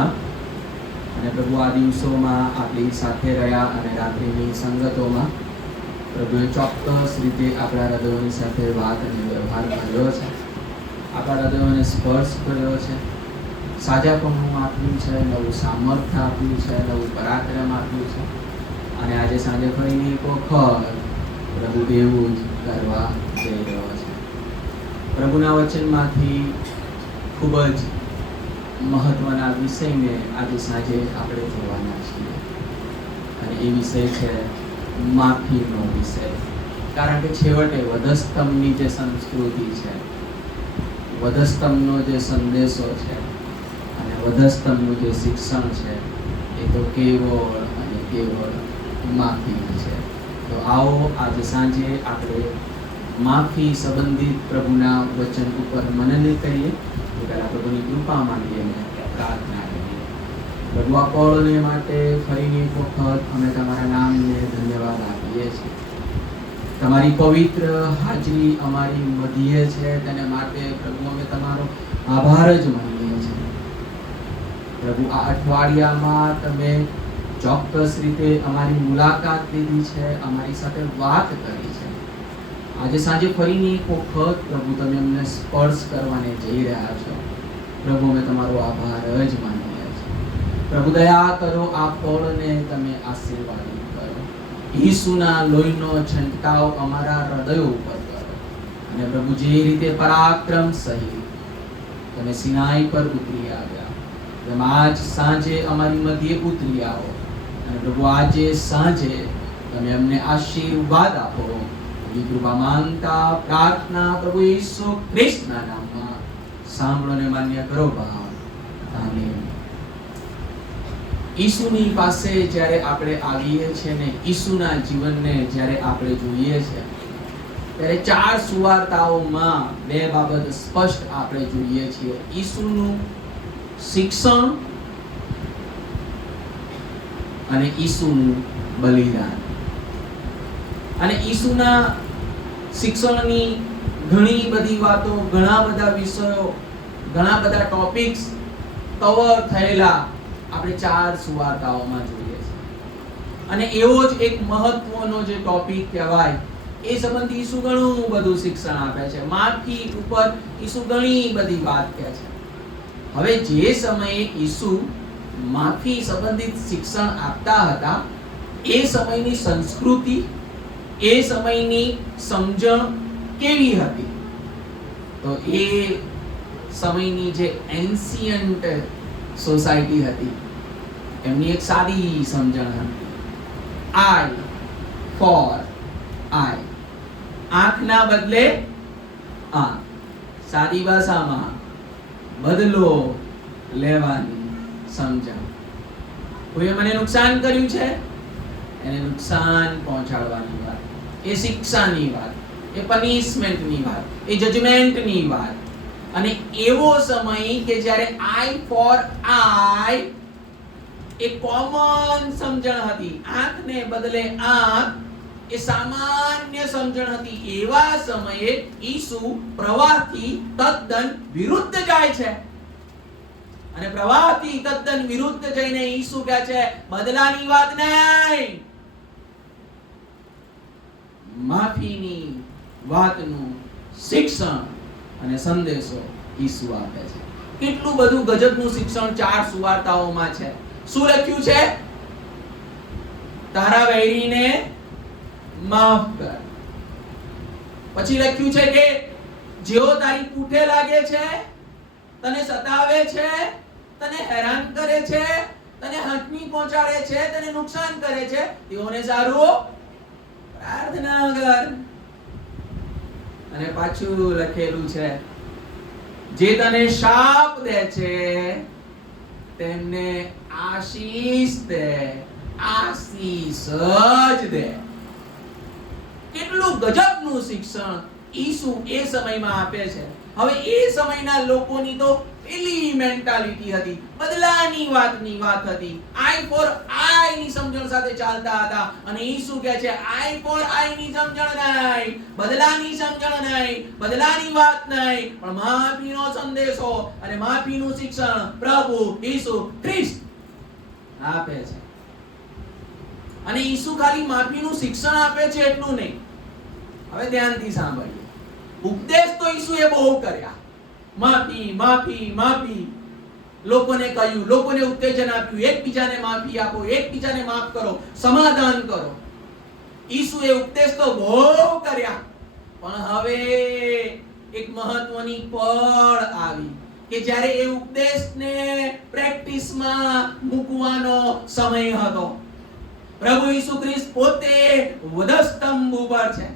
સલામ. અને પ્રભુ આ દિવસોમાં આપણી સાથે રહ્યા અને રાત્રિની સંગતોમાં પ્રભુએ ચોક્કસ રીતે આપણા હૃદયોની સાથે વાત અને વ્યવહાર કર્યો છે, આપણા હૃદયોને સ્પર્શ કર્યો છે, સાજાપણું આપ્યું છે, નવું સામર્થ્ય આપ્યું છે, નવું પરાક્રમ આપ્યું છે. અને આજે સાંજે ફરીને એક વખત પ્રભુ એવું જ કરવા જઈ રહ્યો છે. પ્રભુના વચનમાંથી ખૂબ જ મહત્વના વિષયને આજે સાંજે આપણે જોવાના છીએ અને એ વિષય છે માફીનો વિષય. કારણ કે છેવટે વધસ્તંભની જે સંસ્કૃતિ છે, વધસ્તંભનો જે સંદેશો છે અને વધસ્તંભનું જે શિક્ષણ છે એ તો કેવળ અને કેવળ માફી છે. તો આવો આજે સાંજે આપણે માફી સંબંધિત પ્રભુના વચન ઉપર મનન કરીએ. તો પહેલા પ્રભુની કૃપા માંગીએ અને પ્રાર્થના કરીએ. પ્રભુ આ પળને માટે ફરીને એક વખત અમે તમારા નામને ધન્યવાદ આપીએ છીએ. તમારી પવિત્ર હાજરી અમારી મધ્યે છે તેને માટે પ્રભુ અમે તમારો આભાર જ માનીએ છીએ. પ્રભુ આ અઠવાડિયામાં તમે ચોક્કસ રીતે અમારી મુલાકાત લીધી છે, અમારી સાથે વાત કરી છે. આજે સાંજે ફરીને એક વખત પ્રભુ તમે અમને સ્પર્શ કરવાને જઈ રહ્યા છો. પ્રભુ અમે તમારો આભાર જ માનીએ છીએ. પ્રભુ દયા કરો, આ પળને તમે આશીર્વાદિત કરો. ઈસુના લોહીનો છંટકાવ અમારા હૃદયો ઉપર કરો અને પ્રભુ જે રીતે પરાક્રમ સહિત તમે સિનાઈ પર ઉતરી આવ્યા, તમે આજ સાંજે અમારી મધ્યે ઉતરી આવો અને પ્રભુ આજે સાંજે તમે અમને આશીર્વાદ આપો. એવી કૃપા માંગતા પ્રાર્થના પ્રભુ ઈસુ ખ્રિસ્તના નામમાં સાંભળોને માન્ય કરો ભાવ. આમીન. ઈસુની પાસે જ્યારે આપણે આવીએ છીએ ને ઈસુના જીવનને જ્યારે આપણે જોઈએ છે ત્યારે ચાર સુવાર્તાઓમાં બે બાબત સ્પષ્ટ આપણે જોઈએ છીએ: ઈસુનું શિક્ષણ અને ઈસુનું બલિદાન. અને ઈસુના શિક્ષણની ઘણી બધી વાતો, ઘણા બધા વિષયો, ઘણા બધા ટોપિક્સ કવર થયેલા આપણે ચાર સુવાર્તાઓમાં જોઈએ છે. અને એવો જ એક મહત્વનો જે ટોપિક કહેવાય એ સંબંધી ઈસુ ઘણું બધું શિક્ષણ આપે છે. માફી ઉપર ઈસુ ઘણી બધી વાત કહે છે. હવે જે સમયે ઈસુ માફી સંબંધિત શિક્ષણ આપતા હતા એ સમયની સંસ્કૃતિ, એ સમયની સમજણ કેવી હતી? તો એ સમયની જે એન્શિયન્ટ સોસાયટી હતી એમની એક સાદી સમજણ હતી. આઈ ફોર આઈ, આંખના બદલે આંખ. સાદી ભાષામાં બદલો લેવાની સમજણ. કોઈએ મને નુકસાન કર્યું છે, એને નુકસાન પહોંચાડવાની વાત, એ શિક્ષાની વાત, એ પનિશમેન્ટની વાત, એ જજમેન્ટની વાત. અને એવો સમય કે જ્યારે આઈ ફોર આઈ એ કોમન સમજણ હતી, આંખને બદલે આંખ એ સામાન્ય સમજણ હતી. એવા સમયે ઈસુ પ્રવાહથી તદ્દન વિરુદ્ધ જાય છે. અને પ્રવાહથી તદ્દન વિરુદ્ધ જઈને ઈસુ કહે છે બદલાની વાત નહીં, માફીની વાતનું શિક્ષણ અને સંદેશો ઈસુ આપે છે. કેટલું બધું ગજબનું શિક્ષણ ચાર સુવાર્તાઓમાં છે. શું લખ્યું છે? તારા વૈરીને માફ કર. પછી લખ્યું છે કે જેઓ તારી પૂઠે લાગે છે, તને સતાવે છે, તને હેરાન કરે છે, તને હાનિ પહોંચાડે છે, તને નુકસાન કરે છે, તેઓને સારું પ્રાર્થના કર. અને પાછું લખેલું છે જે તને શાપ દે છે તેમને આશીષ દે, આશીષ જ દે. કેટલું ગજબનું શિક્ષણ ઈસુ એ સમયમાં આપે છે. હવે એ સમયના લોકોની તો પેલી મેન્ટાલિટી હતી, બદલાની વાત હતી. આઈ ફોર આઈ ની સમજણ સાથે ચાલતા હતા. અને ઈસુ કહે છે આઈ ફોર આઈ ની સમજણ નહીં, બદલાની સમજણ નહીં, બદલાની વાત નહીં, પણ માફીનો સંદેશો અને માફીનું શિક્ષણ પ્રભુ ઈસુ ખ્રિસ્ત આપે છે. અને ઈસુ ખાલી માફીનું શિક્ષણ આપે છે એટલું નહીં. હવે ધ્યાનથી સાંભળીએ. ઉપદેશ તો ઈસુએ બહુ કર્યા. માફી માફી માફી લોકોને કહ્યું, લોકોને ઉત્તેજન આપ્યું, એકબીજાને માફી આપો, એકબીજાને માફ કરો, સમાધાન કરો. ઈસુએ ઉપદેશ તો બહુ કર્યા. પણ હવે એક મહત્વની પળ આવી કે જ્યારે એ ઉપદેશને પ્રેક્ટિસમાં મૂકવાનો સમય હતો. પ્રભુ ઈસુ ખ્રિસ્ત પોતે વધસ્તંભ ઉપર છે.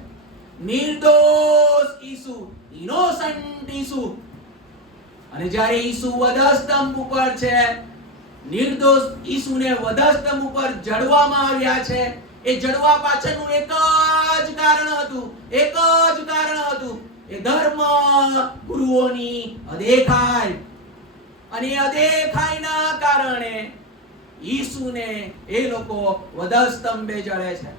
નિર્દોષ ઈસુ, ઇનોસન્ટ ઈસુ. અને જ્યારે ઈસુ વધસ્તંભ ઉપર છે, નિર્દોષ ઈસુને વધસ્તંભ ઉપર જડવામાં આવ્યા છે. એ જડવા પાછળનું એક જ કારણ હતું, એ ધર્મ ગુરુઓની અદેખાઈ. અને એ અદેખાઈના કારણે ઈસુને એ લોકો વધસ્તંભે જડે છે.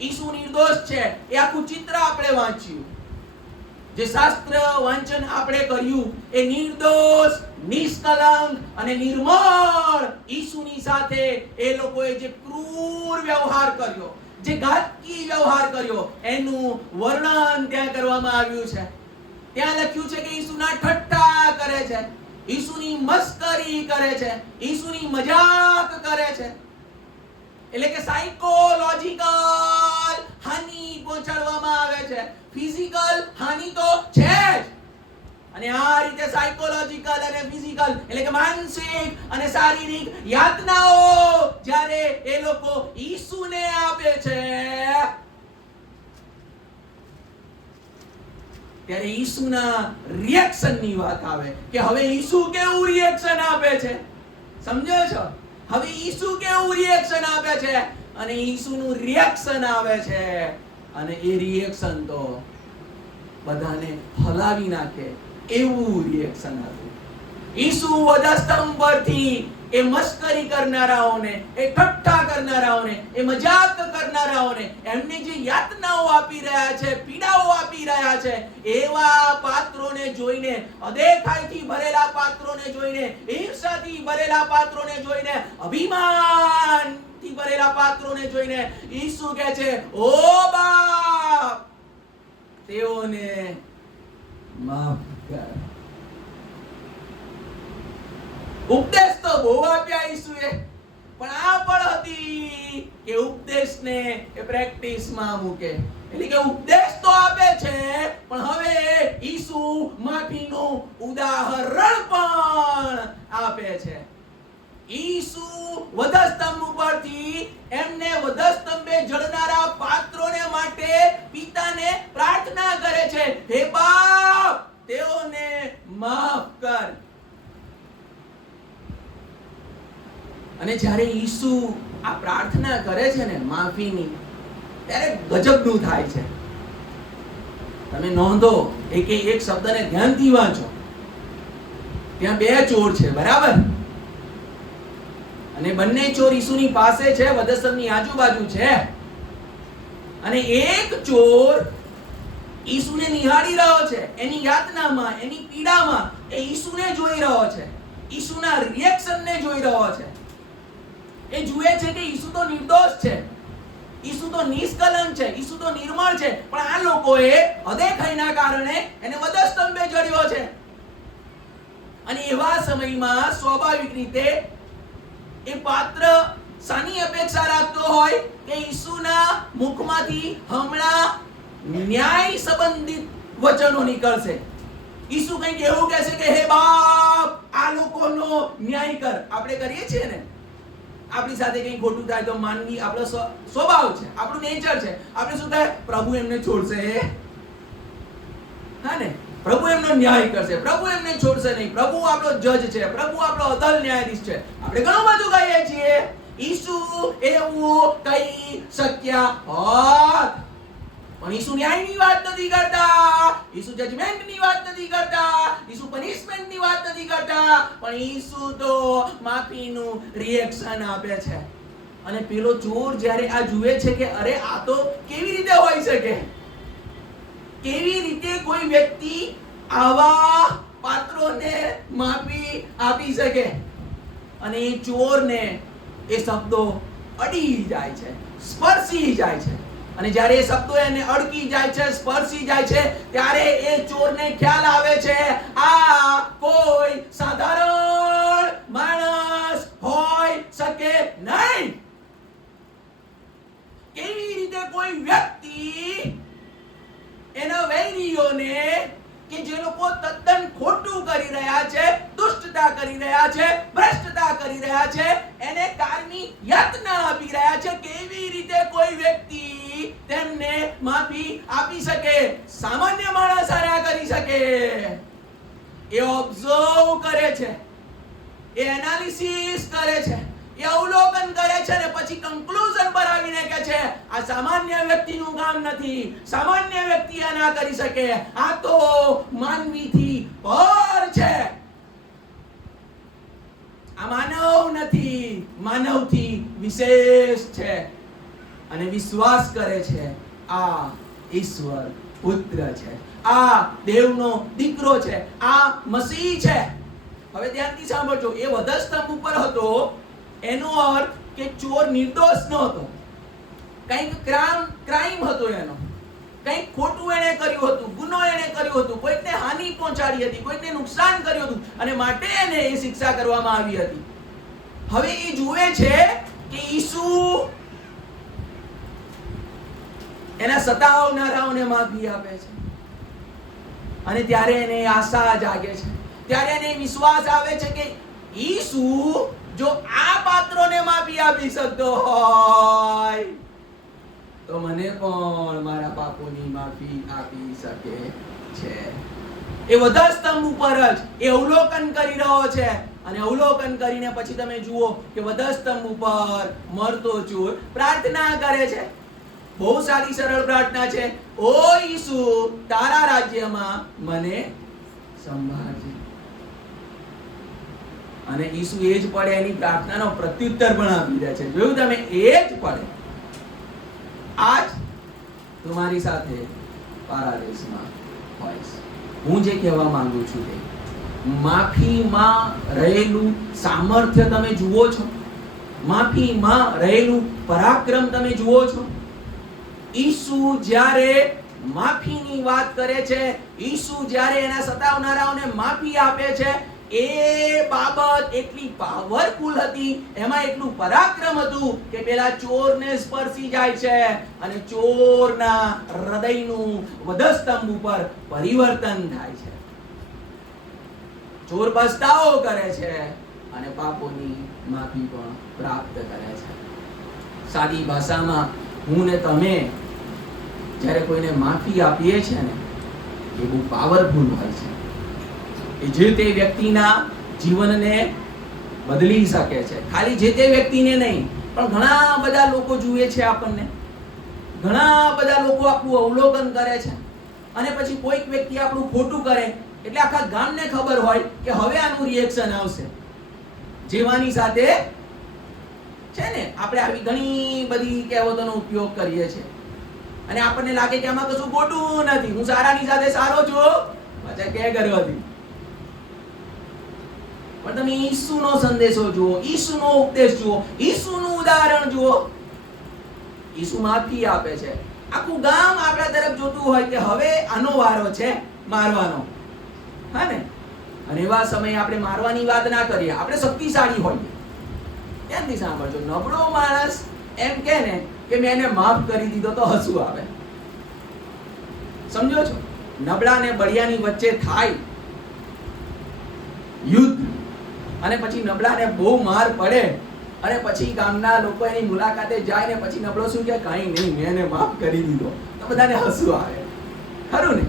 ઈસુ નિર્દોષ છે એ આખું ચિત્ર આપણે વાંચ્યું. જે શાસ્ત્ર વાંચન આપણે કર્યું એ નિર્દોષ, નિષ્કલંક અને નિર્મળ ઈસુની સાથે એ લોકોએ જે ક્રૂર વ્યવહાર કર્યો, જે ઘાતકી વ્યવહાર કર્યો, એનું વર્ણન ત્યાં કરવામાં આવ્યું છે. ત્યાં લખ્યું છે કે ઈસુના ઠઠ્ઠા કરે છે, ઈસુની મસ્કરી કરે છે, ઈસુની મજાક કરે છે. એટલે કે સાયકોલોજીકલ હાનિ પહોંચાડવામાં આવે છે. ફિઝિકલ હાનિ તો છે જ. અને આ રીતે સાયકોલોજીકલ અને ફિઝિકલ એટલે કે માનસિક અને શારીરિક યાતનાઓ જ્યારે એ લોકો ઈસુને આપે છે, ત્યારે ઈસુના રિએક્શનની વાત આવે કે હવે ઈસુ કેવું રિએક્શન આપે છે. સમજો છો? હવે ઈસુ કેવું રિએક્શન આપે છે. અને ઈસુનું રિએક્શન આવે છે. અને એ રિએક્શન તો બધાને હલાવી નાખે એવું રિએક્શન હતું. ઈસુ વધસ્તંભ પરથી એ મસ્કરી કરનારાઓને, એ ઠઠ્ઠા કરનારાઓને, એ મજાક કરનારાઓને એમને જે યાતનાઓ આપી રહ્યા છે, પીડાઓ આપી રહ્યા છે, એવા પાત્રોને જોઈને, અદેખાઈથી ભરેલા પાત્રોને જોઈને, ઈર્ષાથી ભરેલા પાત્રોને જોઈને, અભિમાનથી ભરેલા પાત્રોને જોઈને ઈસુ કહે છે, ઓ બાપ, તેઓને માફ કર. ઉપદેશ તો બહુ આપ્યા ઈસુએ, પણ આ પણ હતી કે ઉપદેશને એ પ્રેક્ટિસમાં મૂકે. એટલે કે ઉપદેશ તો આપે છે, પણ હવે ઈસુ માફીનું ઉદાહરણ પણ આપે છે. ઈસુ વધસ્તંભ ઉપરથી એમને વધસ્તંભે જડનારા પાત્રોને માટે પિતાને પ્રાર્થના કરે છે, હે બાપ, તેઓને માફ કર. અને જ્યારે ઈસુ આ પ્રાર્થના કરે છે ને માફીની, ત્યારે ગજબનું થાય છે. તમે નોંધો, એક શબ્દને ધ્યાનથી વાંચો. ત્યાં બે ચોર છે, બરાબર? અને બંને ચોર ઈસુની પાસે છે, વધસ્તંભની આજુબાજુ છે. અને એક ચોર ઈસુને નિહાળી રહ્યો છે, એની યાતનામાં, એની પીડામાં એ ઈસુને જોઈ રહ્યો છે, ઈસુના રિએક્શનને જોઈ રહ્યો છે. એ જુએ છે કે ઈસુ તો નિર્દોષ છે, ઈસુ તો નિષ્કલંક છે, ઈસુ તો નિર્મળ છે, પણ આ લોકોએ અદેખાઈના કારણે એને વધસ્તંભે જડ્યો છે. અને એવા સમયમાં સ્વાભાવિક રીતે એ પાત્ર શાની અપેક્ષા રાખતો હોય કે ઈસુના મુખમાંથી હમણાં ન્યાય સંબંધિત વચનો નીકળશે. ઈસુ કંઈક એવું કહેશે કે હે બાપ, આ લોકોનો ન્યાય કર. આપણે કરીએ છીએ ને, આપણી સાથે કંઈ ખોટું થાય તો માનવી આપણો સ્વભાવ છે, આપણું નેચર છે. આપણે શું થાય? પ્રભુ એમને છોડશે, હા ને? પ્રભુ એમનો ન્યાય કરશે, પ્રભુ એમને છોડશે નહીં, પ્રભુ આપણો જજ છે, પ્રભુ આપણો અદલ ન્યાયાધીશ છે. આપણે ઘણું બધું કહીએ છીએ. ઈસુ એવું કહી શક્યા હોત, પણ ઈસુ ન્યાયની વાત નથી કરતા, ઈસુ જજમેન્ટની વાત નથી કરતા, ઈસુ પનિશમેન્ટની વાત નથી કરતા, પણ ઈસુ તો માફીનું રિએક્શન આપે છે. અને પેલો ચોર જ્યારે આ જુએ છે કે અરે આ તો કેવી રીતે હોઈ શકે, કેવી રીતે કોઈ વ્યક્તિ આવા પાત્રોને માફી આપી શકે, અને એ ચોરને એ શબ્દો અડી જાય છે, સ્પર્શી જાય છે. અને જ્યારે એ શબ્દો એને અડકી જાય છે, સ્પર્શી જાય છે, ત્યારે એ ચોરને ખ્યાલ આવે છે આ કોઈ સાધારણ માણસ હોઈ શકે નહીં. કેવી રીતે કોઈ વ્યક્તિ એના વૈરીઓને કે જે લોકો તદ્દન ખોટું કરી રહ્યા છે, દુષ્ટતા કરી રહ્યા છે, ભ્રષ્ટતા કરી રહ્યા છે, એને કારની યાતના આપી રહ્યા છે, કેવી રીતે કોઈ વ્યક્તિ તેમને માફી આપી શકે? સામાન્ય માણસ આ ના કરી શકે. એ ઓબ્ઝર્વ કરે છે, એ એનાલિસિસ કરે છે, એ અવલોકન કરે છે, ને પછી કન્ક્લુઝન પર આવીને કહે છે આ સામાન્ય વ્યક્તિનું કામ નથી, સામાન્ય વ્યક્તિ આ ના કરી શકે, આ તો માનવીથી પર છે, આ માનવ નથી, માનવથી વિશેષ છે. અને વિશ્વાસ કરે છે આ ઈશ્વર પુત્ર છે, આ દેવનો દીકરો છે, આ મસીહ છે. હવે ધ્યાનથી સાંભળજો, એ વધસ્તંભ ઉપર હતો એનો અર્થ કે ચોર નિર્દોષ ન હતો, કંઈક ક્રાઇમ હતો, એનો કંઈક ખોટું એને કર્યું હતું, ગુનો એને કર્યું હતું, કોઈને હાનિ પહોંચાડી હતી, કોઈને નુકસાન કર્યું હતું, અને માટે એને એ શિક્ષા કરવામાં આવી હતી. હવે એ જુએ છે કે ઈસુ એના સતાવનારાઓને માફી આપે છે, અને ત્યારે એને આશા જાગે છે, ત્યારે એને વિશ્વાસ આવે છે કે ઈસુ જો આ પાત્રોને માફી આપી શકતો હોય તો મને પણ મારા પાપોની માફી આપી શકે છે. એ વધસ્તંભ ઉપર જ એ અવલોકન કરી રહ્યો છે, અને અવલોકન કરીને પછી તમે જુઓ કે વધસ્તંભ ઉપર મરતો ચોર પ્રાર્થના કરે છે. બહુ સારી સરળ પ્રાર્થના છે, ઓ ઈસુ તારા રાજ્યમાં મને સંભાળજે. અને ઈસુ એ જ પડે એની પ્રાર્થનાનો પ્રત્યુત્તર પણ આપી દે છે. જોયું તમે, એ જ પડે આજ તમારી સાથે પારાદેશમાં હોઈશ. હું જે કહેવા માંગુ છું તે માફીમાં રહેલું સામર્થ્ય તમે જુઓ છો, માફીમાં રહેલું પરાક્રમ તમે જુઓ છો. ઈસુ જ્યારે માફીની વાત કરે છે, ઈસુ જ્યારે એના સતાવનારાઓને માફી આપે છે, એ બાબત એટલી પાવરફુલ હતી, એમાં એટલું પરાક્રમ હતું કે પેલા ચોરને સ્પર્શી જાય છે, અને ચોરના હૃદયનું વધસ્તંભ ઉપર પરિવર્તન થાય છે. ચોર પસ્તાવો કરે છે અને પાપોની માફી પણ પ્રાપ્ત કરે છે. સાદી ભાષામાં હું ને તમે જ્યારે કોઈને માફી આપીએ છીએ ને, એ બહુ પાવરફુલ હોય છે. એ જે તે વ્યક્તિના જીવનને બદલી શકે છે. ખાલી જે તે વ્યક્તિને નહીં, પણ ઘણા બધા લોકો જુએ છે આપણને, ઘણા બધા લોકો આપણું અવલોકન કરે છે, અને પછી કોઈક વ્યક્તિ આપણું ખોટું કરે એટલે આખા ગામને ખબર હોય કે હવે આનું રિએક્શન આવશે. જેવાની સાથે છે ને આપણે આવી ઘણી બધી કહેવતોનો ઉપયોગ કરીએ છીએ, અને આપણને લાગે કે આમાં કશું ખોટું નથી, હું સારાની સાથે સારો છું, પાછા કે કરવાથી. પણ તમે ઈસુનો સંદેશો જુઓ, ઈસુનો ઉપદેશ જુઓ, ઈસુનું ઉદાહરણ જુઓ. ઈસુ માફી આપે છે. આખું ગામ આપણા તરફ જોતું હોય કે હવે આનો વારો છે મારવાનો, હા ને? અને એવા સમયે આપણે મારવાની વાત ના કરીએ, આપણે શક્તિશાળી હોઈએ. ધ્યાનથી સાંભળજો, નબળો માણસ એમ કહે ને કે મેં એને માફ કરી દીધો તો હસવું આવે. સમજો છો? નબળા ને બળિયાની વચ્ચે થાય યુદ્ધ, અને પછી નબળાને બહુ માર પડે, અને પછી ગામના લોકો એની મુલાકાતે જાય ને પછી નબળો શું કહે, કાંઈ નહીં, મેં એને માફ કરી દીધો, તો બધાને હસવું આવે, ખરું ને?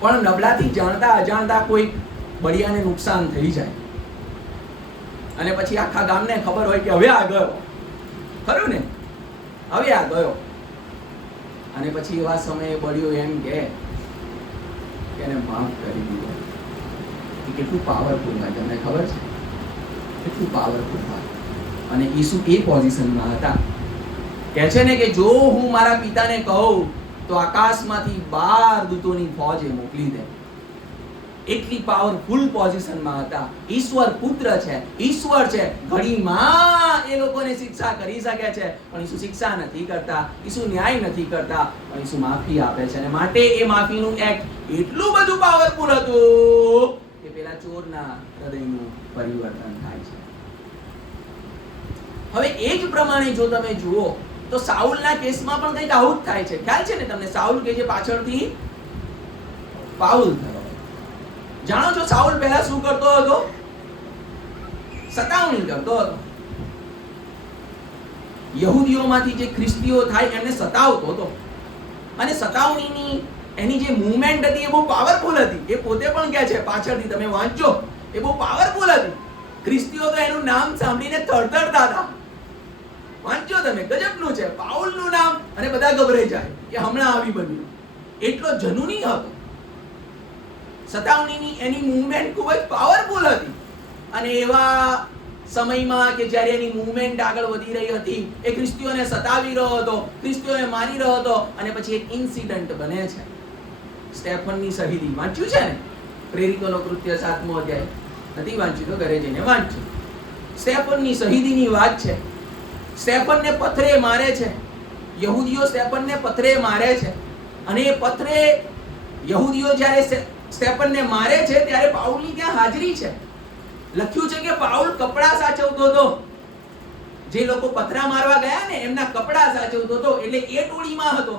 પણ નબળાથી જાણતા અજાણતા કોઈ બળિયાને નુકસાન થઈ જાય, અને પછી આખા ગામને ખબર હોય કે હવે આ ગયો, ખરું ને? હવે આ ગયો. અને પછી એવા સમયે બળ્યો એમ કે એને માફ કરી દીધો. એ કેટલું પાવરફુલ હોય તમને ખબર છે? કેટલું પાવરફુલ હોય. અને ઈસુ એ પોઝિશનમાં હતા. કહે છે ને કે જો હું મારા પિતાને કહું તો આકાશમાંથી 12 દૂતોની ફોજ એ મોકલી દે. એટલી પાવરફુલ પોઝિશનમાં હતા. ઈશ્વર પુત્ર છે, ઈશ્વર છે, ઘડીમાં એ લોકોને શિક્ષા કરી શકે છે, પણ ઈસુ શિક્ષા નથી કરતા, ઈસુ ન્યાય નથી કરતા, પણ ઈસુ માફી આપે છે. અને માટે એ માફીનું એક્ટ એટલું બધું પાવરફુલ હતું કે પેલા ચોરના હૃદયનું પરિવર્તન થાય છે. હવે એ જ પ્રમાણે જો તમે જુઓ તો સાઉલના કેસમાં પણ કંઈક આવું જ થાય છે. ખ્યાલ છે ને તમને? સાઉલ કે જે પાછળથી પાઉલ થયો. જાણો છો સાઉલ પહેલા શું કરતો હતો? સતાવણી કરતો હતો. યહૂદીઓમાંથી જે ખ્રિસ્તીઓ થાય એમને સતાવતો હતો. અને સતાવણીની એની જે મૂવમેન્ટ હતી એ બહુ પાવરફુલ હતી. એ પોતે પણ કહે છે, પાછળથી તમે વાંચજો, એ બહુ પાવરફુલ હતી. ખ્રિસ્તીઓ તો એનું નામ સાંભળીને થરથરતા હતા. વાંચજો તમે, ગજબનું છે. પાઉલનું નામ અને બધા ગભરાઈ જાય કે હમણાં આવી બન્યું. એટલો જનૂની હતો. સતાવણીની એની મૂવમેન્ટ ખૂબ જ પાવરફુલ હતી. અને એવા સમયમાં કે જ્યારે એની મૂવમેન્ટ આગળ વધી રહી હતી, એ ખ્રિસ્તીઓને સતાવી રહ્યો હતો, ખ્રિસ્તીઓને મારી રહ્યો હતો. અને પછી એક ઇન્સિડન્ટ બને છે, સ્ટેફનની શહીદી. વાંચ્યું છે ને? પ્રેરિતોનો કૃત્ય 7મો અધ્યાય. નથી વાંચ્યું તો ઘરે જઈને વાંચજો. સ્ટેફનની શહીદીની વાત છે. સ્ટેફનને પથ્થરે મારે છે. યહૂદીઓ સ્ટેફનને પથ્થરે મારે છે. અને એ પથ્થરે યહૂદીઓ જ્યારે સ્ટેફનને મારે છે ત્યારે પાઉલની ત્યાં હાજરી છે. લખ્યું છે કે પાઉલ કપડા સાચવતો હતો. જે લોકો પથરા મારવા ગયા ને એમના કપડા સાચવતો હતો. એટલે એ ટોળીમાં હતો.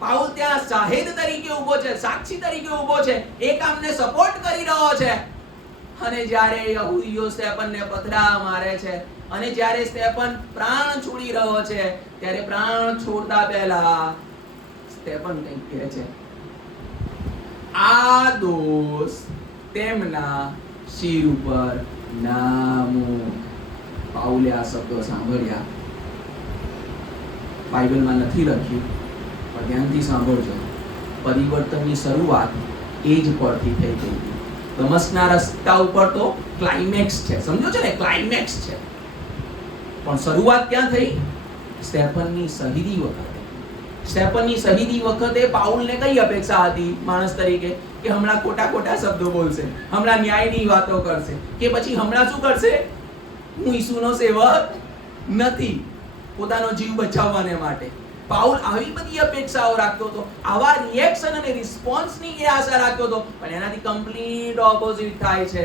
પાઉલ ત્યાં શાહિદ તરીકે ઊભો છે, સાક્ષી તરીકે ઊભો છે, એ કામને સપોર્ટ કરી રહ્યો છે. અને જ્યારે યહૂદીઓ સ્ટેફનને પથરા મારે છે અને જ્યારે સ્ટેફન પ્રાણ છોડી રહ્યો છે ત્યારે પ્રાણ છોડતા પહેલા સ્ટેફન કંઈક કહે છે, આ દોષ તેમના શિર ઉપર ના મૂક. પાઉલે આ શબ્દો સાંભળ્યા. બાઇબલમાં નથી લખ્યું, પણ ધ્યાનથી સાંભળજો. પરિવર્તનની શરૂઆત એ જ પરથી થઈ ગઈ. દમસ્કના રસ્તા ઉપર તો ક્લાઇમેક્સ છે, સમજો છો ને? ક્લાઇમેક્સ છે. પણ શરૂઆત ક્યાં થઈ? સ્ટેફનની શહીદી વખતે. સ્ટેફનની શહીદી વખતે પાઉલને કઈ અપેક્ષા હતી માણસ તરીકે? કે હમણાં ખોટા ખોટા શબ્દો બોલશે, હમણાં ન્યાયની વાતો કરશે, કે પછી હમણાં શું કરશે? હું ઈસુનો સેવક નથી, પોતાનો જીવ બચાવવાને માટે. પાઉલ આવી બધી અપેક્ષાઓ રાખતો હતો, આવા રિએક્શન અને રિસ્પોન્સની એ આશા રાખતો હતો, પણ એનાથી કમ્પ્લીટ ઓપોઝિટ થાય છે.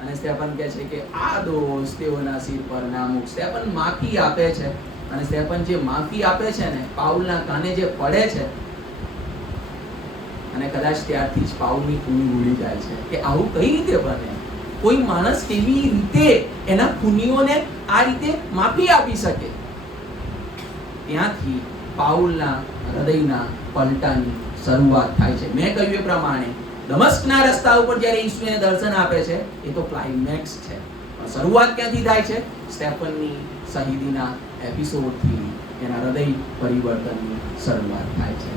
અને સ્ટેફન કહે છે કે આ દોષ તેઓના સિર પર ના મૂક. સ્ટેફન માફી આપે છે. અને સ્ટેફન જે માફી આપે છે ને, પાઉલના કાને જે પડે છે, અને કદાચ ત્યારથી જ પાઉલની ઊંઘ ઉડી જાય છે કે આવું કઈ રીતે બને? કોઈ માણસ કેવી રીતે એના ખૂનીઓને આ રીતે માફી આપી શકે? ત્યાંથી પાઉલના હૃદયના પલટાની શરૂઆત થાય છે. મેં કહ્યું એ પ્રમાણે દમસ્કના રસ્તા ઉપર જ્યારે ઈસુને દર્શન આપે છે, એ તો ક્લાઇમેક્સ છે. પણ શરૂઆત ક્યાંથી થાય છે? સ્ટેફનની શહીદીના એપિસોડથી એના હૃદય પરિવર્તનની શરૂઆત થાય છે.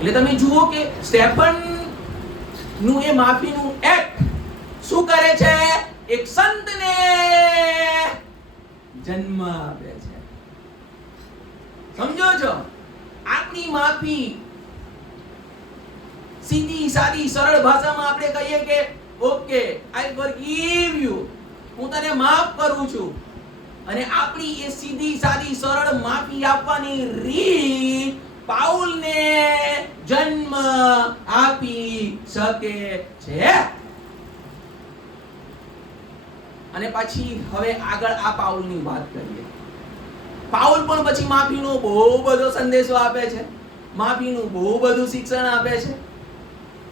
એટલે તમે જુઓ કે સ્ટેફન નું એ માફીનું એક્ટ શું કરે છે? એક સંતને જન્મ આપે છે. સમજો છો? આપણી માફી સીધી સાદી સરળ ભાષામાં આપણે કહીએ કે ઓકે, આઈ ફોરગીવ યુ, હું તને માફ કરું છું. અને આપણી એ સીધી સાદી સરળ માફી આપવાની રીત પાઉલને જન્મ આપી શકે છે. અને પછી હવે આગળ આ પાઉલની વાત કરીએ. પાઉલ પણ પછી માફીનો બહુ બધો સંદેશો આપે છે, માફીનું બહુ બધું શિક્ષણ આપે છે.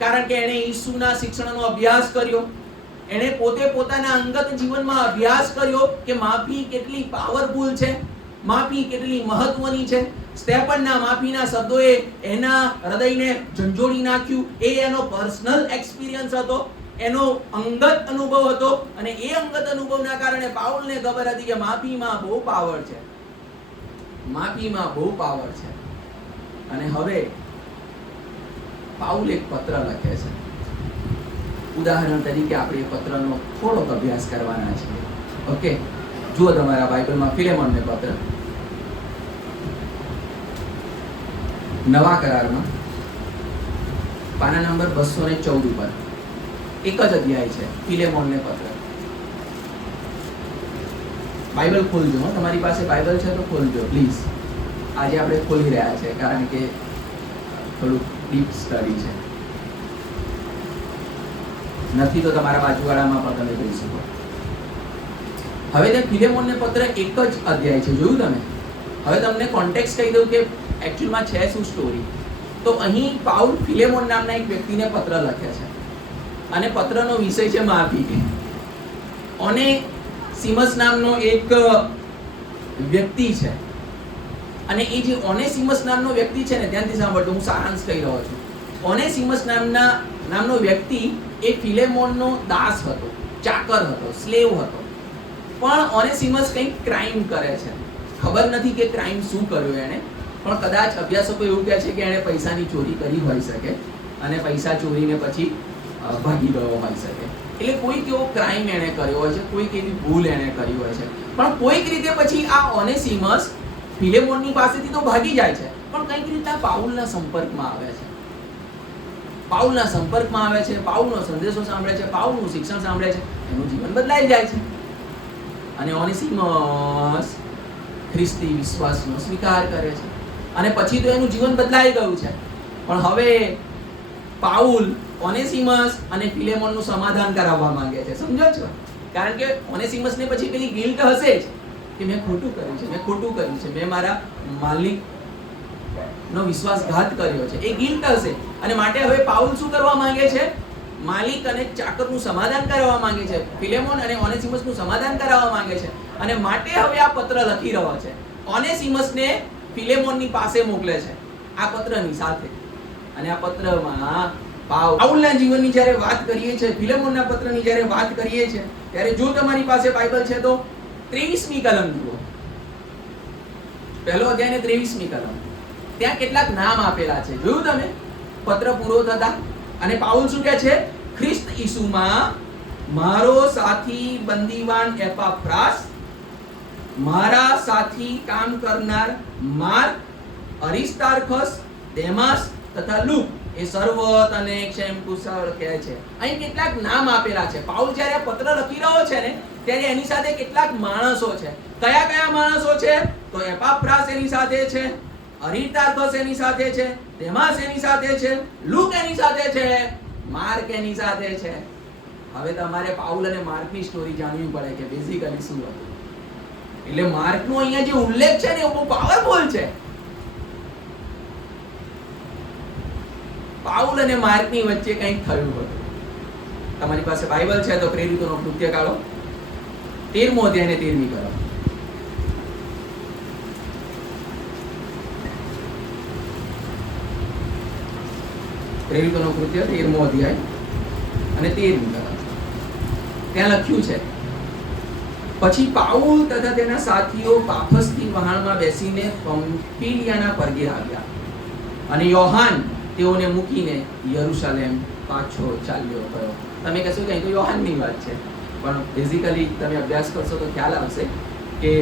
કારણ કે એણે ઈસુના શિક્ષણનો અભ્યાસ કર્યો. એણે પોતે પોતાના અંગત જીવનમાં અભ્યાસ કર્યો કે માફી કેટલી પાવરફુલ છે, માફી કેટલી મહત્વની છે. સ્ટેફનના માફીના શબ્દોએ એના હૃદયને ઝંઝોળી નાખ્યું. એ એનો પર્સનલ એક્સપિરિયન્સ હતો, એનો અંગત અનુભવ હતો. અને એ અંગત અનુભવના કારણે પાઉલને ખબર હતી કે માફીમાં બહુ પાવર છે, માફીમાં બહુ પાવર છે. અને હવે પાઉલ એક પત્ર લખે છે. ઉદાહરણ તરીકે આપણે એ પત્રનો થોડોક અભ્યાસ કરવાના છીએ. ઓકે, જુઓ તમારા બાઇબલમાં ફિલેમોનને પત્ર, નવા કરારમાં પાના નંબર 214 ઉપર એક જ અધ્યાય છે, ફિલેમોનને પત્ર. બાઇબલ ખોલજો, તમારી પાસે બાઇબલ છે તો ખોલજો પ્લીઝ. આજે આપણે ખોલી રહ્યા છે કારણ કે થોડુંક ડીપ સ્ટડી છે. નથી તો તમારા બાજુવાળામાં પણ તમે જોઈ શકો. હવે તે ફિલેમોનને પત્ર એક જ અધ્યાય છે, જોયું તમે? હવે તમને કોન્ટેક્સ્ટ કહી દઉં કે એકચ્યુઅલમાં છે શું સ્ટોરી. તો અહીં પાઉલ ફિલેમોન નામના એક વ્યક્તિને પત્ર લખે છે અને પત્રનો વિષય છે માફી. અને સિમસ નામનો એક વ્યક્તિ છે, અને એ જે ઓનેસિમસ નામનો વ્યક્તિ છે ને, ધ્યાનથી સાંભળજો, હું સારાંશ કહી રહ્યો છું. ઓનેસિમસ નામનો વ્યક્તિ એ ફિલેમોનનો દાસ હતો, ચાકર હતો, સ્લેવ હતો. પણ ઓનેસિમસ કંઈક ક્રાઇમ કરે છે. ખબર નથી કે ક્રાઇમ શું કર્યો એણે, પણ કદાચ અભ્યાસકો એવું કહે છે કે એણે પૈસાની ચોરી કરી હોઈ શકે અને પૈસા ચોરીને પછી ભાગી ગયો હોઈ શકે. એટલે કોઈક એવો ક્રાઇમ એણે કર્યો હોય છે, કોઈક એવી ભૂલ એણે કરી હોય છે. પણ કોઈક રીતે પછી આ ઓનેસિમસ ફિલેમોનની પાસેથી તો ભાગી જાય છે, પણ કંઈક રીતે પાઉલના સંપર્કમાં આવે છે. પાઉલનો સંદેશો સાંભળે છે, પાઉલનું શિક્ષણ સાંભળે છે, એનું જીવન બદલાઈ જાય છે. અને ઓનેસિમસ ખ્રિસ્તી વિશ્વાસનો સ્વીકાર કરે છે અને પછી તો એનું જીવન બદલાઈ ગયું છે. પણ હવે પાઉલ ઓનેસિમસ અને ફિલેમોનનું સમાધાન કરાવવા માંગે છે. સમજો છો? કારણ કે ઓનેસિમસને પછી પેલી ગિલ્ટ હશે જ કે મેં ખોટું કર્યું છે, મેં મારા માલિકનો વિશ્વાસઘાત કર્યો છે, એ ગિલ્ટ હશે. અને માટે હવે પાઉલ શું કરવા માંગે છે? માલિક અને ચાકરનું સમાધાન કરાવવા માંગે છે, ફિલેમોન અને ઓનેસિમસનું સમાધાન કરાવવા માંગે છે. અને માટે હવે આ પત્ર લખી રહ્યો છે. ઓનેસિમસને ફિલેમોનની પાસે મોકલે છે આ પત્રની સાથે. અને આ પત્રમાં પાઉલના જીવનની જ્યારે વાત કરીએ છીએ, ફિલેમોનના પત્રની જ્યારે વાત કરીએ છીએ, ત્યારે જો તમારી પાસે બાઇબલ છે તો 23મી કલમ જુઓ. પહેલો અધ્યાય ને 23મી કલમ. ત્યાં કેટલાક નામ આપેલા છે, જોયું તમે? પત્ર પૂરો થતા અને પાઉલ શું કહે છે? ખ્રિસ્ત ઈસુમાં મારો સાથી બંદીવાન એપાફ્રાસ, મારા સાથી કામ કરનાર માર્ક, અરિસ્તાર્ખસ, દેમાસ તથા લુક એ સર્વ તને ક્ષેમ કુશળ કહે છે. અહીં કેટલાક નામ આપેલા છે. પાઉલ જ્યારે આ પત્ર લખી રહ્યો છે ને, ત્યારે એની સાથે કેટલાક માણસો છે. કયા માણસો છે? તો એપાફ્રાસ એની સાથે છે, અરિસ્તાર્ખસ એની સાથે છે, દેમાસ એની સાથે છે, લુક એની સાથે છે, માર્ક એની સાથે છે. હવે તમારે પાઉલ અને માર્કની સ્ટોરી જાણવી પડે કે બેઝિકલી શું હતું. એટલે માર્કનો અહીંયા જે ઉલ્લેખ છે ને, એ બહુ પાવરફુલ છે. પાઉલ અને માર્કની વચ્ચે કંઈક થયું હતું. તમારી પાસે બાઇબલ છે તો પ્રેરિતોનો કૃત્ય કાઢો, 13મો અધ્યાય ને 13મી કલમ. પ્રેરિતોનો કૃત્ય 13મો અધ્યાય અને 13મી કલમ. ત્યાં લખ્યું છે, પછી પાઉલ તથા તેના સાથીઓ પાફસથી વહાણમાં બેસીને પંફિલિયાના પર્ગે આવ્યા અને યોહાન તેઓને મૂકીને યરુશલેમ પાછો ચાલ્યો ગયો. તમે કહેશો કે અહીં તો યોહાનની વાત છે, પણ બેઝિકલી તમે અભ્યાસ કરશો તો ખ્યાલ આવશે કે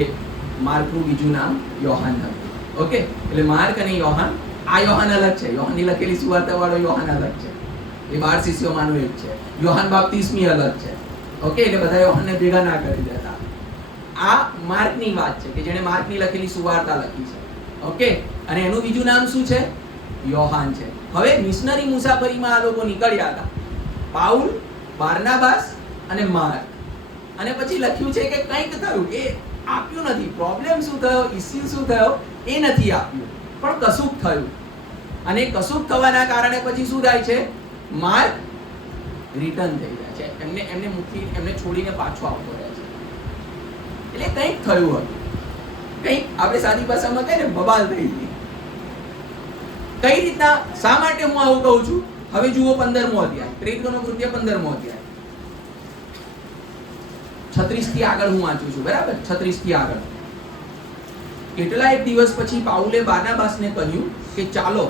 માર્કનું બીજું નામ યોહાન હતું. ઓકે, એટલે માર્ક અને યોહાન, આ યોહાન અલગ છે. યોહાનની લખેલી સુવાર્તાવાળો યોહાન અલગ છે, એ 12 શિષ્યોમાંનો એક છે. યોહાન બાપ્તિસ્મી અલગ છે. ઓકે, એટલે બધા યોહાનને ભેગા ના કરી દેતા. આ માર્કની વાત છે કે જેણે માર્કની લખેલી સુવાર્તા લખી છે. ઓકે, અને એનું બીજું નામ શું છે? યોહાન છે. હવે મિશનરી મુસાફરીમાં આ લોકો નીકળ્યા હતા, પાઉલ, બારનાબાસ અને માર્ક. અને પછી લખ્યું છે કે કંઈક થયું, એ આપ્યું નથી. પ્રોબ્લેમ શું થયો, ઇસ્યુ શું થયો એ નથી આપ્યું, પણ કશુંક થયું. અને કશુંક થવાના કારણે પછી શું થાય છે? માર્ક રિટર્ન થઈ જાય છે, એમને છોડીને પાછો આવતો રહે છે. એટલે કંઈક થયું હતું, કંઈક આપણે સાદી ભાષામાં કહીએ ને, બબાલ થઈ ગઈ. કઈ રીતના, શા માટે હું આવું કહું છું? હવે જુઓ 15મો અધ્યાય, પ્રેરિતોનો કૃત્ય 15મો અધ્યાય 36 થી આગળ હું વાંચું છું, બરાબર? 36 થી આગળ કેટલાય દિવસ પછી પાઉલે બારનાબાસને કહ્યું કે ચાલો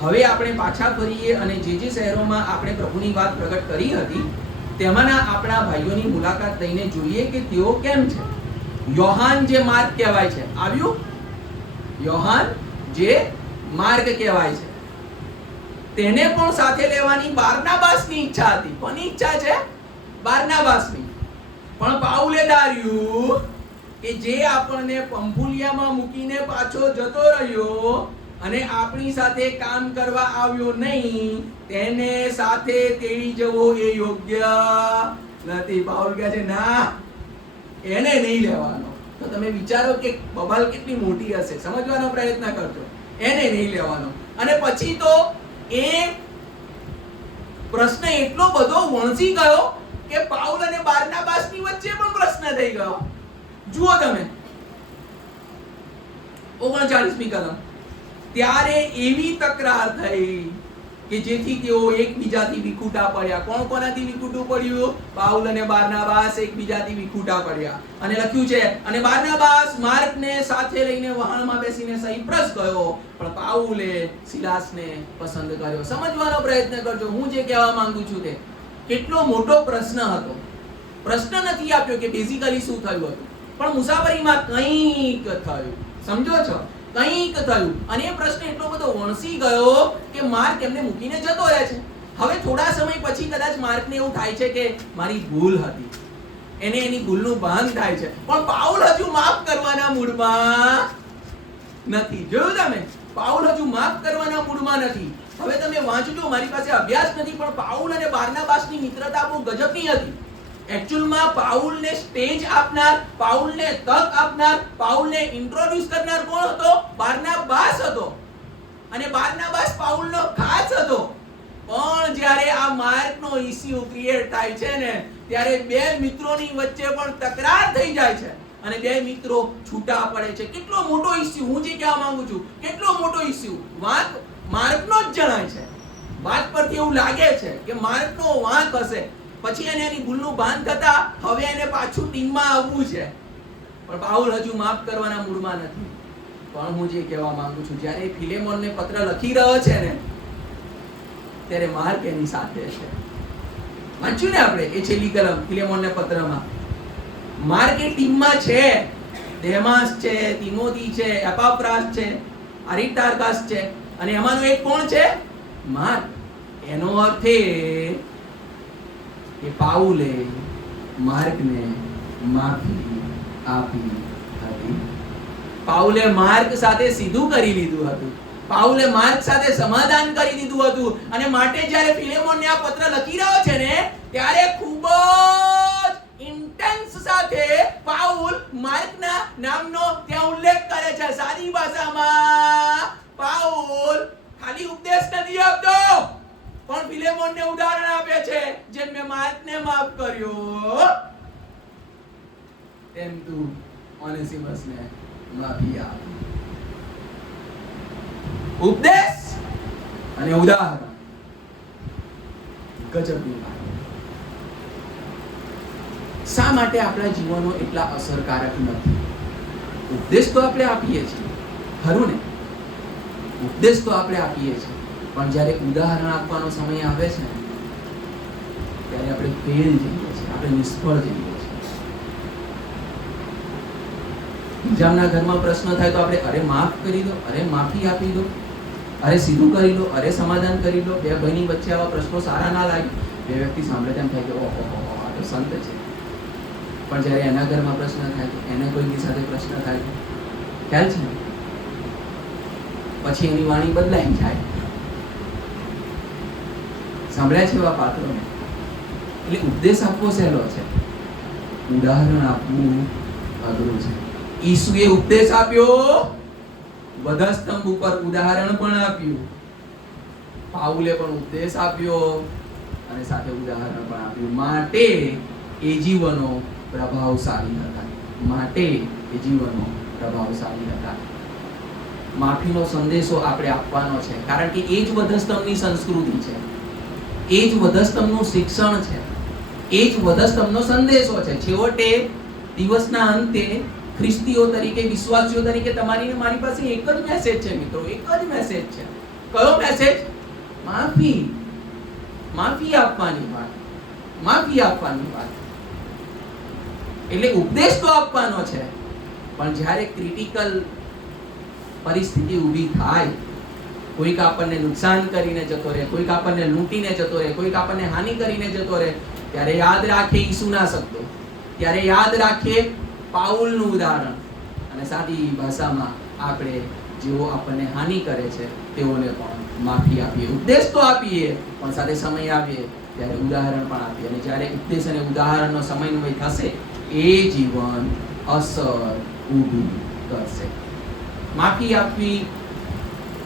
હવે આપણે પાછા ફરીએ અને જે શહેરોમાં આપણે પ્રભુની વાત પ્રગટ કરી હતી તેમાંના આપણા ભાઈઓની મુલાકાત લઈને જોઈએ કે તેઓ કેમ છે. યોહાન જે માર્ગ કહેવાય છે, આવ્યું? યોહાન જે માર્ગ કહેવાય છે તેને પણ સાથે લેવાની બારનાબાસની ઈચ્છા હતી. કોની ઈચ્છા છે? બારનાબાસની. પણ પાઉલે ધાર્યું કે જે આપણને પંફુલિયામાં મૂકીને પાછો જતો રહ્યો અને આપણી સાથે કામ કરવા આવ્યો નહીં તેને સાથે તેડી જવો એ યોગ્ય નથી. પાઉલ કહે છે ના, એને નહીં લેવાનો. તો તમે વિચારો કે બબાલ કેટલી મોટી હશે, સમજવાનો પ્રયત્ન કરજો. એને નહીં લેવાનો. અને પછી તો એ પ્રશ્ન એટલો બધો વણસી ગયો કે પાઉલ અને બારનાબાસની વચ્ચે પણ પ્રશ્ન થઈ ગયો. જુઓ તમે 39મી કલમ. ત્યારે એવી તકરાર થઈ કે જેથી તેઓ એકબીજાથી વિખૂટા પડ્યા. કોણ કોનાથી વિખૂટું પડ્યું? પાઉલ અને બારનાબાસ એકબીજાથી વિખૂટા પડ્યા. અને લખ્યું છે અને બારનાબાસ માર્કને સાથે લઈને વહાણમાં બેસીને સાયપ્રસ ગયો, પણ પાઉલે સિલાસને પસંદ કર્યો. સમજવાનો પ્રયત્ન કરજો હું જે કહેવા માંગુ છું તે. કેટલો મોટો પ્રશ્ન હતો. પ્રશ્ન નથી આપ્યો કે બેઝિકલી શું થયું હતું, પણ મુસાફરીમાં કંઈક થયું. સમજો છો? કંઈક થયું. અને એ પ્રશ્ન એટલો બધો વણસી ગયો કે માર્ક એમને મૂકીને જતો રહે છે. હવે થોડા સમય પછી કદાચ માર્કને એવું થાય છે કે મારી ભૂલ હતી, એને એની ભૂલનું ભાન થાય છે, પણ પાઉલ હજુ માફ કરવાના મૂડમાં નથી. જોયું તમે? પાઉલ હજુ માફ કરવાના મૂડમાં નથી. હવે તમે વાંચજો, મારી પાસે અભ્યાસ નથી, પણ પાઉલ અને બારનાબાસની મિત્રતા બહુ ગજબની હતી. એકચ્યુઅલમાં પાઉલને સ્ટેજ આપનાર, પાઉલને તક આપનાર, પાઉલને ઇન્ટ્રોડ્યુસ કરનાર કોણ હતો? બારનાબાસ હતો. અને બારનાબાસ પાઉલનો ખાસ હતો. પણ જ્યારે આ માર્કનો ઇશ્યુ ક્રિએટ થાય છે ને ત્યારે બે મિત્રોની વચ્ચે પણ તકરાર થઈ જાય છે અને બે મિત્રો છૂટા પડે છે. કેટલો મોટો ઇશ્યુ, હું જે કહેવા માંગુ છું, કેટલો મોટો ઇશ્યુ. વાંક માર્કનો જ જણાય છે. વાત પરથી એવું લાગે છે કે માર્કનો વાંક હશે. પછી એને એની ભૂલનું ભાન થતા હવે એને પાછું ટીમમાં આવવું છે, પણ પાઉલ હજુ માફ કરવાના મૂડમાં નથી. પણ હું જે કહેવા માંગુ છું, જ્યારે ફિલેમોનને પત્ર લખી રહ્યો છે ને ત્યારે માર્ક એની સાથે છે. વાંચ્યું ને આપણે એ છેલ્લી કલમ ફિલેમોનને પત્રમાં. માર્ક એ ટીમમાં છે. દેમાસ છે, તિમોથી છે, એપાફ્રાસ છે, અરિસ્ટાર્કસ છે, અને એમાંનો એક કોણ છે? માર્ક. એનો અર્થ એ કે પાઉલે માર્કને માફી આપી હતી. પાઉલે માર્ક સાથે સીધું કરી લીધું હતું. પાઉલે માર્ક સાથે સમાધાન કરી દીધું હતું. અને માટે જ્યારે ફિલેમોનને આ પત્ર લખી રહ્યો છે ને ત્યારે ખૂબ જ ઇન્ટેન્સ સાથે પાઉલ માર્કના નામનો ત્યાં ઉલ્લેખ કરે છે. સાદી ભાષામાં પાઉલ ખાલી ઉપદેશ નથી આપતો, પણ ફિલેમોનને ઉદાહરણ આપે છે. જેમ મેં માર્કને માફ કર્યો તેમ તું ઓનેસિમસને માફી આપ. ઉપદેશ અને ઉદાહરણ ગજબની વાત. શા માટે આપણા જીવનો એટલા અસરકારક નથી? ઉપદેશ તો આપણે આપીએ છીએ, ખરું ને? ઉપદેશ તો આપણે આપીએ છીએ, પણ જ્યારે ઉદાહરણ આપવાનો સમય આવે છે ત્યારે આપણે ફેલ જઈએ છીએ, આપણે નિષ્ફળ જઈએ છીએ. બીજાના ઘરમાં પ્રશ્ન થાય તો આપણે અરે માફ કરી દો, અરે માફી આપી દો, અરે સીધું કરી લો, અરે સમાધાન કરી લો. બે ભાઈની વચ્ચે આવા પ્રશ્નો સારા ના લાગે. બે વ્યક્તિ સાંભળે તેમ થાય કે ઓહો આ તો સંત છે. પણ જ્યારે એના ઘરમાં પ્રશ્ન થાય તો એને કોઈની સાથે પ્રશ્ન થાય તો ખ્યાલ છે, પછી એની વાણી બદલાઈ જાય. સાંભળ્યા છે એવા પાત્રોને. એટલે ઉપદેશ આપવો સહેલો છે, ઉદાહરણ આપવું અઘરું છે. ઈસુએ ઉપદેશ આપ્યો, વધસ્તંભ ઉપર ઉદાહરણ પણ આપ્યું. પાઉલે પણ ઉપદેશ આપ્યો અને સાથે ઉદાહરણ પણ આપ્યું. માટે એ જીવનો પ્રભાવશાળી હતા. માટે એ જીવનો પ્રભાવશાળી હતા. માફીનો સંદેશો આપણે આપવાનો છે, કારણ કે એ જ વધસ્તંભની સંસ્કૃતિ છે, એ જ વધસ્તંભનું શિક્ષણ છે, એ જ વધસ્તંભનો સંદેશો છે. છેવટે દિવસના અંતે ખ્રિસ્તીઓ તરીકે, વિશ્વાસીઓ તરીકે તમારી ને મારી પાસે એક જ મેસેજ છે મિત્રો, એક જ મેસેજ છે. કયો મેસેજ? માફી. માફી આપવાની વાત. માફી આપવાની વાત. એટલે ઉપદેશ તો આપવાનો છે, પણ જ્યારે ક્રિટિકલ પરિસ્થિતિ ઊભી થાય, કોઈક આપણને નુકસાન કરીને જતો રહે, કોઈક આપણને લૂંટીને જતો રહે, કોઈક આપણને હાનિ કરીને જતો રહે, ત્યારે યાદ રાખીએ ઈસુના શબ્દો, ત્યારે યાદ રાખીએ પાઉલનું ઉદાહરણ, અને સાદી ભાષામાં આપણે જેઓ આપણને હાનિ કરે છે તેઓને પણ માફી આપીએ. ઉપદેશ તો આપીએ, પણ સાથે સમય આવીએ ત્યારે ઉદાહરણ પણ આપીએ. અને જ્યારે ઉપદેશ અને ઉદાહરણનો સમન્વય થશે, એ જીવન અસર ઊભું કરશે. માફી આપવી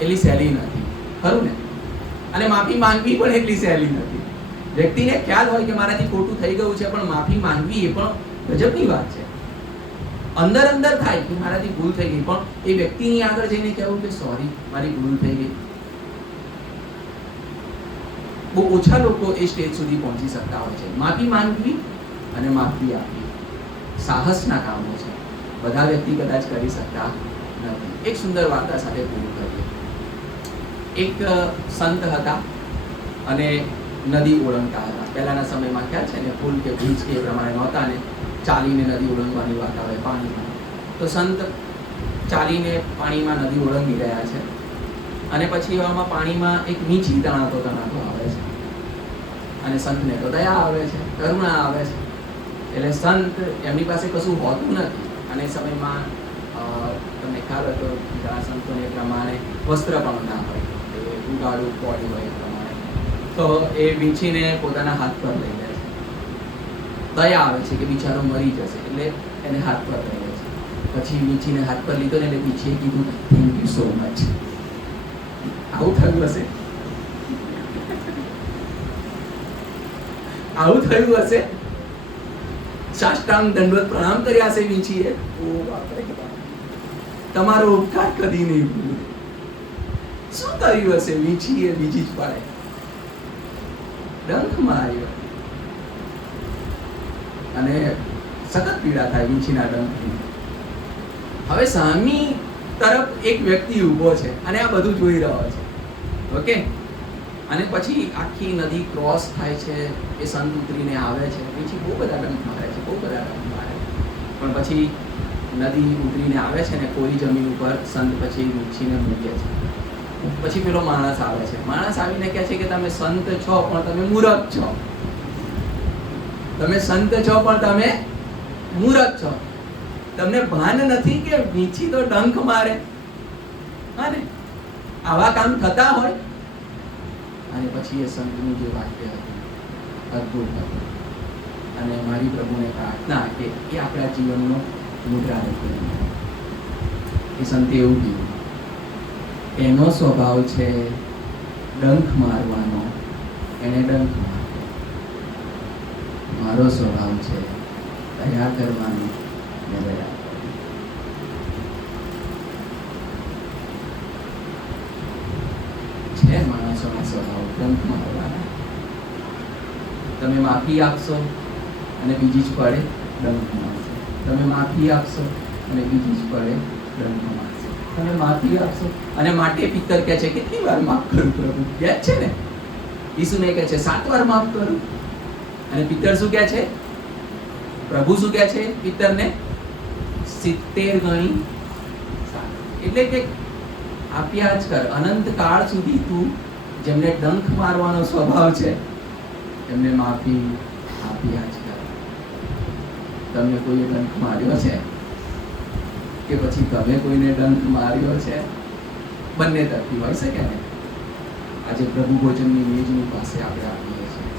એટલી સહેલી નથી, ખરું ને? અને માફી માંગવી પણ એટલી સહેલી નથી. વ્યક્તિને ખ્યાલ હોય કે મારાથી ખોટું થઈ ગયું છે, પણ માફી માંગવી એ પણ ગજબની વાત છે. અંદર અંદર થાય કે મારાથી ભૂલ થઈ ગઈ, પણ એ વ્યક્તિની આગળ જઈને કહેવું કે સોરી, મારી ભૂલ થઈ ગઈ. બહુ ઓછા લોકો એ સ્ટેજ સુધી પહોંચી શકતા હોય છે. માફી માંગવી અને માફી આપવી સાહસના કામો છે. બધા વ્યક્તિ કદાચ કરી શકતા નથી. એક સુંદર વાર્તા સાથે પૂરું કરીએ. એક સંત હતા અને નદી ઓળંગતા હતા. પહેલાના સમયમાં ખ્યાલ છે ને, પુલ કે બ્રિજ કે એ પ્રમાણે નહોતા ને ચાલીને નદી ઓળંગવાની વાત આવે પાણીમાં. તો સંત ચાલીને પાણીમાં નદી ઓળંગી રહ્યા છે, અને પછી એવામાં પાણીમાં એક મીંછી તણાતો આવે છે, અને સંતને તો દયા આવે છે, કરુણા આવે છે. એટલે સંત એમની પાસે કશું હોતું નથી, અને સમયમાં તમને ખ્યાલ હોય તો ઘણા સંતોને એ પ્રમાણે વસ્ત્ર પણ ના હોય, એ ઉગાડું બોડી હોય એ પ્રમાણે. તો એ વીંછીને પોતાના હાથ પર લઈ લે છે. દયા આવે છે કે બિચારો મરી જશે, એટલે એને હાથ પર લઈ લે છે. પછી વીંછીને હાથ પર લીધો ને એટલે વીંછીએ કીધું થેન્ક યુ સો મચ. આવું થયું હશે, આવું થયું હશે. સાષ્ટાંગ દંડવત પ્રણામ કર્યા હશે વીંછીએ. ઓ બાપરે, તમારો ઉપકાર કદી નહીં ભૂલે. શું કર્યું હશે વીંછીએ? બીજી જ પાડે ડંખ માર્યો, અને સખત પીડા થાય વીંછીના ડંખની. હવે સામી તરફ એક વ્યક્તિ ઊભો છે અને આ બધું જોઈ રહ્યો છે. ઓકે, અને પછી આખી નદી ક્રોસ થાય છે, એ સંત ઉતરીને આવે છે. વીંછી બહુ બધા ડંખ મારે છે, બહુ બધા ડંખ મારે, પણ પછી નદી ઉતરીને આવે છે ને કોરી જમીન ઉપર સંત પછી વીંછીને મૂકે છે. પછી પેલો માણસ આવે છે. માણસ આવીને કહે છે કે તમે સંત છો પણ તમે મૂરખ છો. તમે સંત છો પણ તમે મૂરખ છો. તમને ભાન નથી કે વીંછી તો ડંખ મારે? હા ને, આવા કામ થતા હોય. અને પછી એ સંતનું જે વાક્ય હતું અદ્ભુત હતું, અને મારી પ્રભુને પ્રાર્થના કે એ આપણા જીવનનો મુદ્રા બની. એ સંતે એવું કીધું, એનો સ્વભાવ છે ડંખ મારવાનો, એને ડંખ મારવો. મારો સ્વભાવ છે દયા કરવાનો, ને દયા કરવી. છે માણસોના સ્વભાવ ડંખ મારવાના. તમે માફી આપશો અને બીજી જ પડે ડંખ મારશે. તમે માફી આપશો અને બીજી જ પડે ડંખ મારશે. તમે માફી આપશો, અને માટે પિતર કહે છે કેટલી વાર માફ કરું પ્રભુ? યાદ છે ને, ઈસુને કહે છે 7 વાર માફ કરું. અને પિતર શું કહે છે? પ્રભુ શું કહે છે પિતરને? 70 ગણી. એટલે કે આપ્યા જ કર. અનંત કાળ સુધી તું જેમને ડંખ મારવાનો સ્વભાવ છે એમને માફી આપ્યા જ કર. તમને કોઈએ ડંખ માર્યો છે કે પછી તમે કોઈને ડંખ માર્યો છે? બંને તરફી હોય શકે ને. આજે પ્રભુ ભોજનની મેજની પાસે આપણે આવીએ છીએ.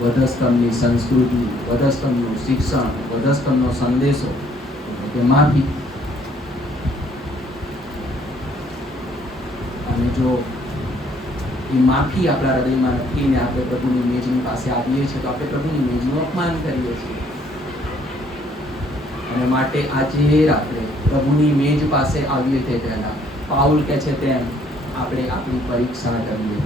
વધસ્તંભની સંસ્કૃતિ, વધસ્તંભનું શિક્ષણ, વધસ્તંભનો સંદેશો કે માફી. અને જો એ માફી આપણા હૃદયમાં નથી ને આપણે પ્રભુની મેજની પાસે આવીએ છીએ, તો આપણે પ્રભુની મેજનું અપમાન કરીએ છીએ. અને માટે આજે રાત્રે પ્રભુની મેજ પાસે આવીએ તે પહેલા પાઉલ કહે છે તેમ આપણે આપણી પરીક્ષા કરીએ.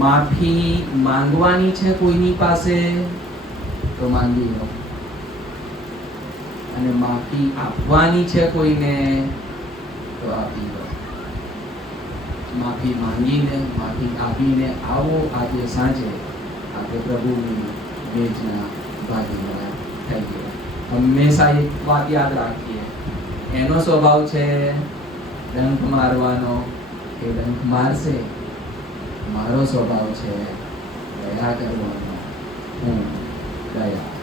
માફી માંગવાની છે કોઈની પાસે તો માંગી લો. અને માફી આપવાની છે કોઈને તો આપી દો. માફી માંગીને, માફી આપીને આવો આજે સાંજે આપણે પ્રભુની મેજના ભાગીદાર થઈએ. હંમેશા એક વાત યાદ રાખીએ, એનો સ્વભાવ છે ડંખ મારવાનો, એ ડંખ મારશે. મારો સ્વભાવ છે દયા કરવાનો, હું દયા